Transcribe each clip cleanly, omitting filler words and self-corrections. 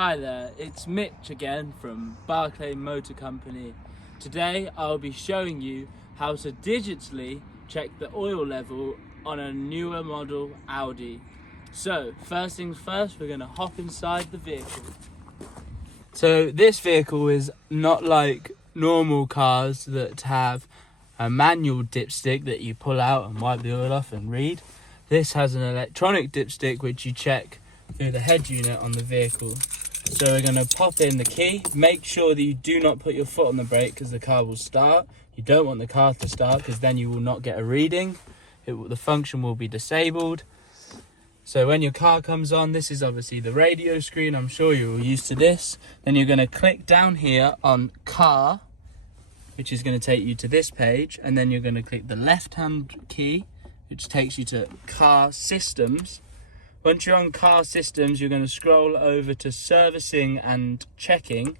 Hi there, it's Mitch again from Barclay Motor Company. Today I'll be showing you how to digitally check the oil level on a newer model Audi. So first things first, we're going to hop inside the vehicle. So this vehicle is not like normal cars that have a manual dipstick that you pull out and wipe the oil off and read. This has an electronic dipstick which you check through the head unit on the vehicle. So we're going to pop in the key. Make sure that you do not put your foot on the brake because the car will start. You don't want the car to start because then you will not get a reading. The function will be disabled. So when your car comes on, this is obviously the radio screen. I'm sure you're all used to this. Then you're going to click down here on car, which is going to take you to this page. And then you're going to click the left-hand key, which takes you to car systems. Once you're on car systems, you're going to scroll over to servicing and checking,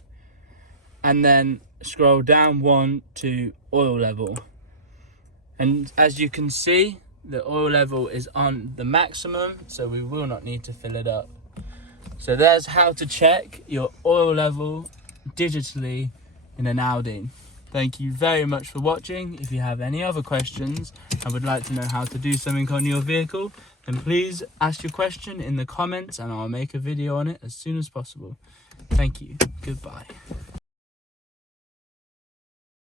and then scroll down one to oil level. And as you can see, the oil level is on the maximum, so we will not need to fill it up. So there's how to check your oil level digitally in an Audi. Thank you very much for watching. If you have any other questions and would like to know how to do something on your vehicle, then please ask your question in the comments and I'll make a video on it as soon as possible. Thank you. Goodbye.